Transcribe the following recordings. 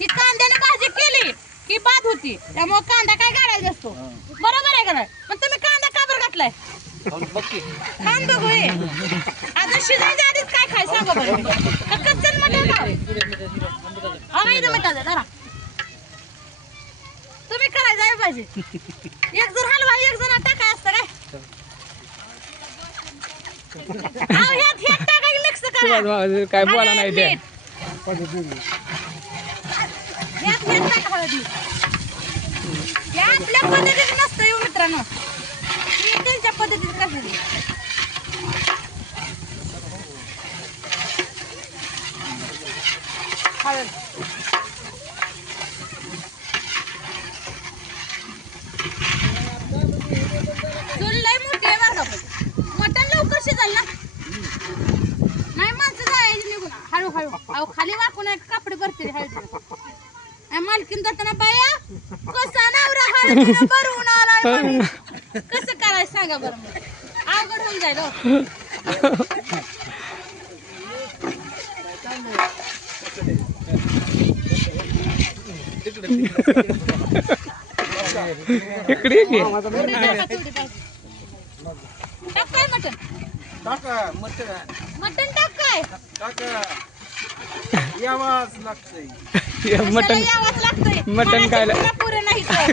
ही कांद्याने भाजी केली की बाद होती. त्यामुळे कांदा काय काढायचा असतो. बरोबर आहे का नाही? पण तुम्ही कांदा का बरं घातलाय? खान बघू हे. अजून शिजायच्या आधीच काय खाय सांगा बरं का कच्चंच मटण खाव अहो, इथं मटण आहे, धरा. तुम्ही करायचं आहे पाहिजे. एक जण हलवा एक जण टाकाय असतं काय? काय बोला नाही आणि ते मीठ. ह्यात ह्यात टाका हळदी हे आपल्या पद्धतीने नसतं येऊ मित्रांनो मी त्यांच्या पद्धतीने करते हळद चूल लय मोठी आहे बरं पण. मटण लवकर शिजल ना नाही माणसं जायची निघून. हळू हळू अहो खाली वाकून एक कापडे भरते हळदी मालकीन जाताना बाया कसा नवरा हळदीनं भरून आलाय म्हणे. कसं करायचं सांगा बरं मग अवघड होऊन जाईल हो. इकडे ये की. तेवढी टाका, तेवढी टाका. टाक काय मटण टाका मटण मटण टाक काय टाका यावाच लागतंय. हे मटण मटण खायला. चिकन पुरं नाही तर.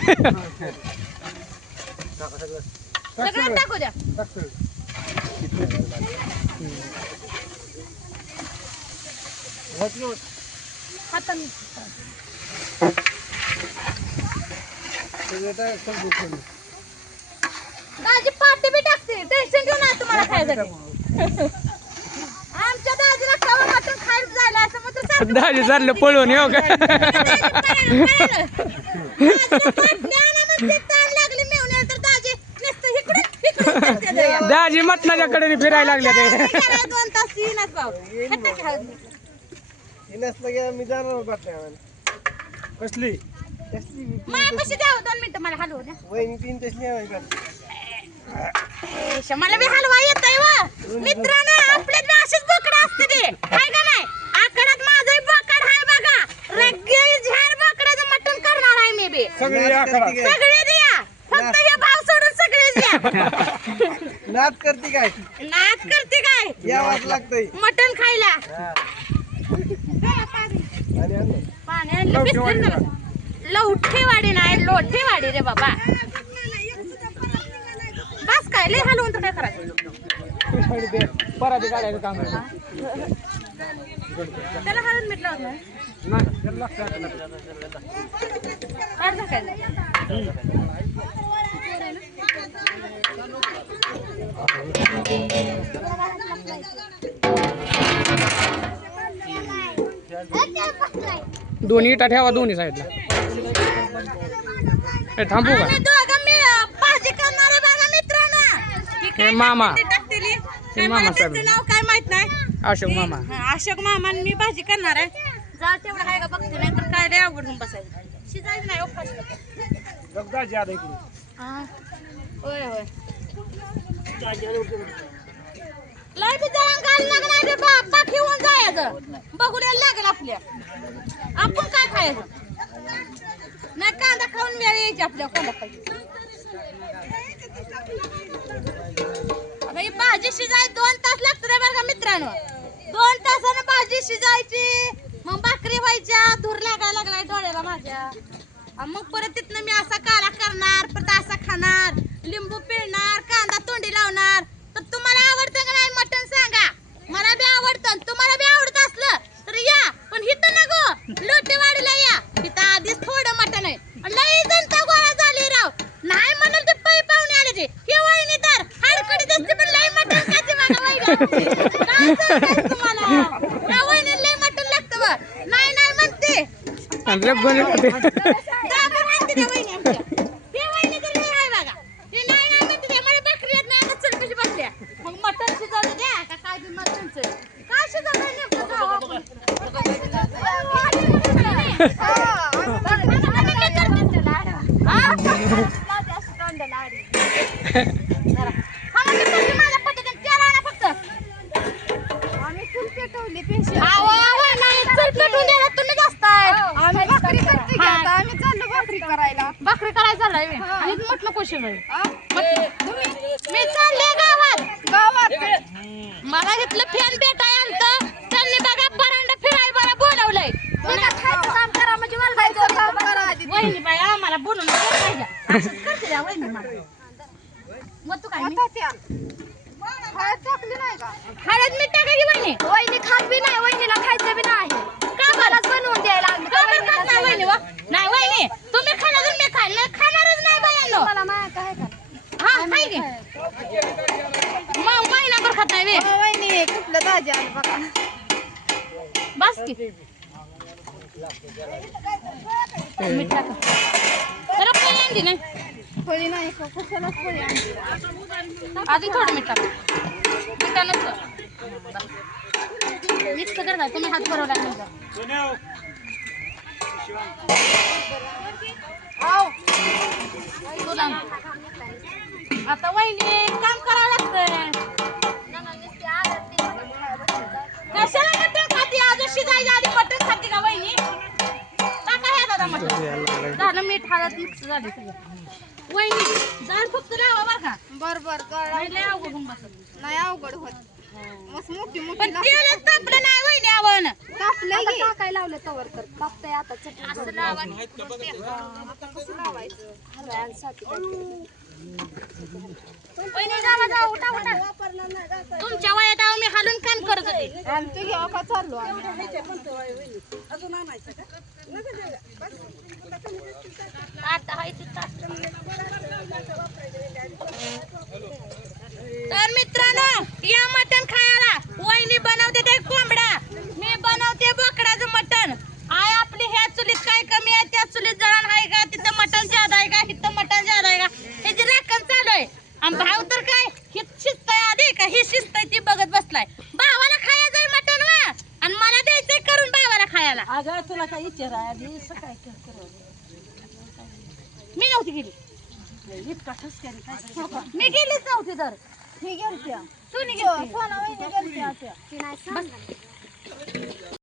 सगळं टाकू द्या. हाताने. दाजी पाटे बी टाकते. टेन्शन घेऊ नका तुम्हाला खायसाठी. आमच्या दाजीला कवा मटण खायला जायला असं दाजी चाललं पळून येऊ का? लागली मेवण्याला तर दाजी मटणाच्या कडे फिरायला लागल्या ते. काय. हे मी जाणार कसली? कसली मायापाशी द्यावं? दोन मिनिटं मला हलवू वहिनी तीन तसली का? मला बी हलवा येतोय व. मित्रांनो आपल्या बी अशीच बोकड असते ते. हाय का नाही आकडात माझं बोकड हाय बघा रग्गे झाड बोकडाचं मटण करणार आहे मी बी सगळी द्या. फक्त हे भाव सोडून सगळे द्या. नाद करते काय? नाच करते काय? यावाच लागतंय. मटण खायला. आणि आणलं. पाणी आणलं. बिस्किट. लवठेवाडी नाही लोठेवाडी रे बाबा. बस काय लय हलवून तर काय करायचं? पराठी काढायचं काम. त्याला हळद मीठ लावत दोन्ही इटा ठेवा दोन्ही साईडला. थांबू का? ही काय हे मामा. मामा साहेब. नाव काय माहीत नाही? अशोक मामा. अशोक मामा मी भाजी करणार आहे जा तेवढं आहे का बघते नाही होऊन बसायचं. शिजायचं नाही हो आला इकडे. हा. होय होय. लय बी जळण घाल लागणार रे बाप. पाठी होऊन जायचं. बघूला लागेल आपल्या. आपण काय खायचं? नाही कांदा खाऊन वेळ यायची आपल्या कांदा खायची ही भाजी शिजाय दोन तास लागतं रे बरं का मित्रांनो. दोन तासानं भाजी शिजायची. मग भाकरी माझ्या. मग परत तिथनं मी असा काळा करणार परत असा खाणार लिंबू पिळणार कांदा तोंडी लावणार. तर तुम्हाला आवडतं का नाही मटण सांगा. मला बी आवडतं तुम्हाला बी आवडत असलं तर या पण इथं नको. लोटेवाडीला या. तिथं आधीच थोडं मटण आहे. लई जनता गोळा झाली राव. नाही म्हणाल ते पै पाहुणे आले ते. हे वहिनी तर हाडकडी दिसते पण लई मटण खाते मला वहिनी. काय तुम्हाला? या वहिनी लई मटण लागतं बा नाही आणि गोणी खाते. दाबून ठेवलाय मी. आणि म्हटलं कशी वेळ मी चालले गावात. गावात. मला घेतलं फॅन भेटाय आलतं. त्यांनी बघा परांडा फिराय बरं बोलवलंय. काम करा म्हणजे मला वहिनी बाई आम्हाला बोलून वहिनी मग तू काय मी- हळद मीठ टाका की वहिनी वहिनी खात बी नाही वहिनीला खायचं बी नाही का बरं मलाच बनवून द्यायला लागली का बरं खात नाही वहिनी वा? नाही वहिनी तुम्ही खाणार तर मी खाईल नाही खाणारच नाही बायांनो मला माहीत आहे का हा हाय की मग महिनाभर खात नाही बे. आलं बघा. बस की. मीठ टाका. जरा पोळी आणली नाही. नाही का कशालाच फळी आणली आधी थोडं मीठ टाका. मिठानंच मिक्स करता तुम्ही हात भरवला नंतर तुला आता वहिनी काम करावं लागतंय कशाला मटण खाते अजून शिजायच्या आधी मटण खाते का वहिनी? टाका हे दादा मटण. झालं मीठ हळद मिक्स झाली सगळं. वहिनी जाड फक्त लावा बरं का. बर बर लय अवघड होऊन बसत नाही अवघड होत. मस्त मोठी मोठी पण तेलच तापलं नाही वहिनी आवण. कापलं काय लावलं तवर तर. कापताय आता. चटणी असं लावा. कसं लावायचं? तुमच्या वयात मी हालून काम करत होते. आमचं घ्यावं का चाललो आम्ही. तर मित्रांनो या मटण खायला वहिनी बनवते ते कोंबडा मी बनवते बोकडाचं मटण आय आपली ह्या चुलीत काय कमी आहे त्या चुलीत जळण आहे का तिथं मटण ज्यादा आहे का इथं मटण ज्यादा आहे का ह्याची राखण चालू आहे आणि भाव तर काय ही शिस्त आहे आधी का ही शिस्त आहे ती बघत बसलाय भावाला खायचं आहे मटण वा आणि मला द्यायचंय करून खायला अगं तुला काय विचार आधी सकाळी. मी नव्हती गेली. इतका ठसक्याने काय मी गेलीच नव्हती तर. मी गेलत्या तू नाही गेली सोना वहिनी गेलत्या ती नाही सांगणार.